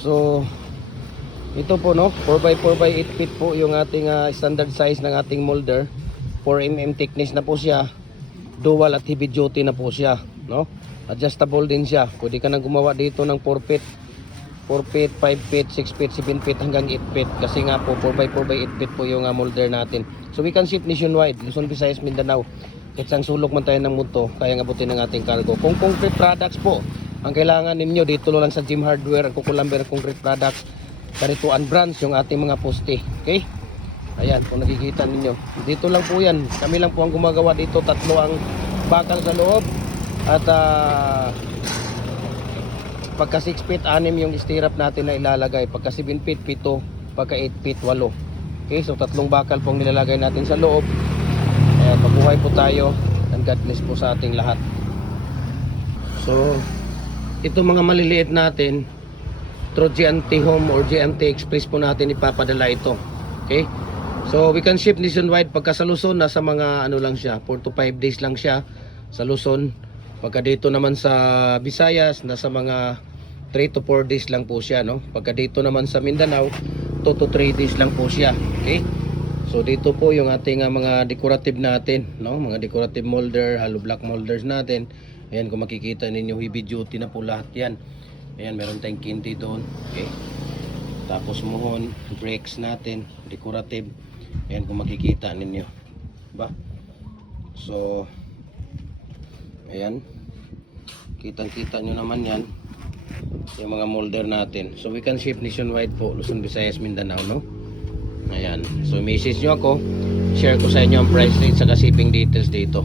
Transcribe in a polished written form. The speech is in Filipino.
So ito po, no, 4x4 by 8 feet po yung ating standard size ng ating molder. 4mm thickness na po siya, dual at heavy duty na po siya, no. Adjustable din siya, pwede ka nang gumawa dito ng 4 feet, 4 feet, 5 feet, 6 feet, 7 feet hanggang 8 feet. Kasi nga po 4x4 by 8 feet po yung molder natin. So we can ship nationwide, Luzon, Visayas, Mindanao. Kahit saan sulok man tayo ng mundo, kaya nga buti ng ating cargo. Kung concrete products po ang kailangan ninyo, dito lang sa Gym Hardware, ang Kukulamber Concrete Products, Karituan Branch, yung ating mga poste. Okay? Ayan, kung nakikita ninyo, dito lang po yan. Kami lang po ang gumagawa dito. Tatlo ang bakal sa loob. At pagka 6 feet, 6 yung stirrup natin na ilalagay. Pagka 7 feet, 7. Pagka 8 feet, 8. Okay, so tatlong bakal po ang nilalagay natin sa loob. Ayan, mabuhay po tayo. And God bless po sa ating lahat. So, ito mga maliliit natin, through GNT Home or GNT Express po natin ipapadala ito. Okay? So we can ship nationwide. Pagka sa Luzon, nasa mga ano lang siya, 4 to 5 days lang siya sa Luzon. Pagka dito naman sa Visayas, nasa mga 3 to 4 days lang po siya, no? Pagka dito naman sa Mindanao, 2 to 3 days lang po siya. Okay? So dito po yung ating mga decorative natin, no? Mga decorative molder, hollow block molders natin. Ayan, kung makikita ninyo, heavy duty na po lahat yan. Ayan, meron tayong kinti doon. Okay. Tapos muhon, brakes natin, decorative. Ayan, kung makikita ninyo. Diba? So, ayan. Kitang-kita nyo naman yan. Yung mga molder natin. So, we can ship nationwide po. Luzon, Visayas, Mindanao, no? Ayan. So, message nyo ako. Share ko sa inyo ang price rate sa shipping details dito.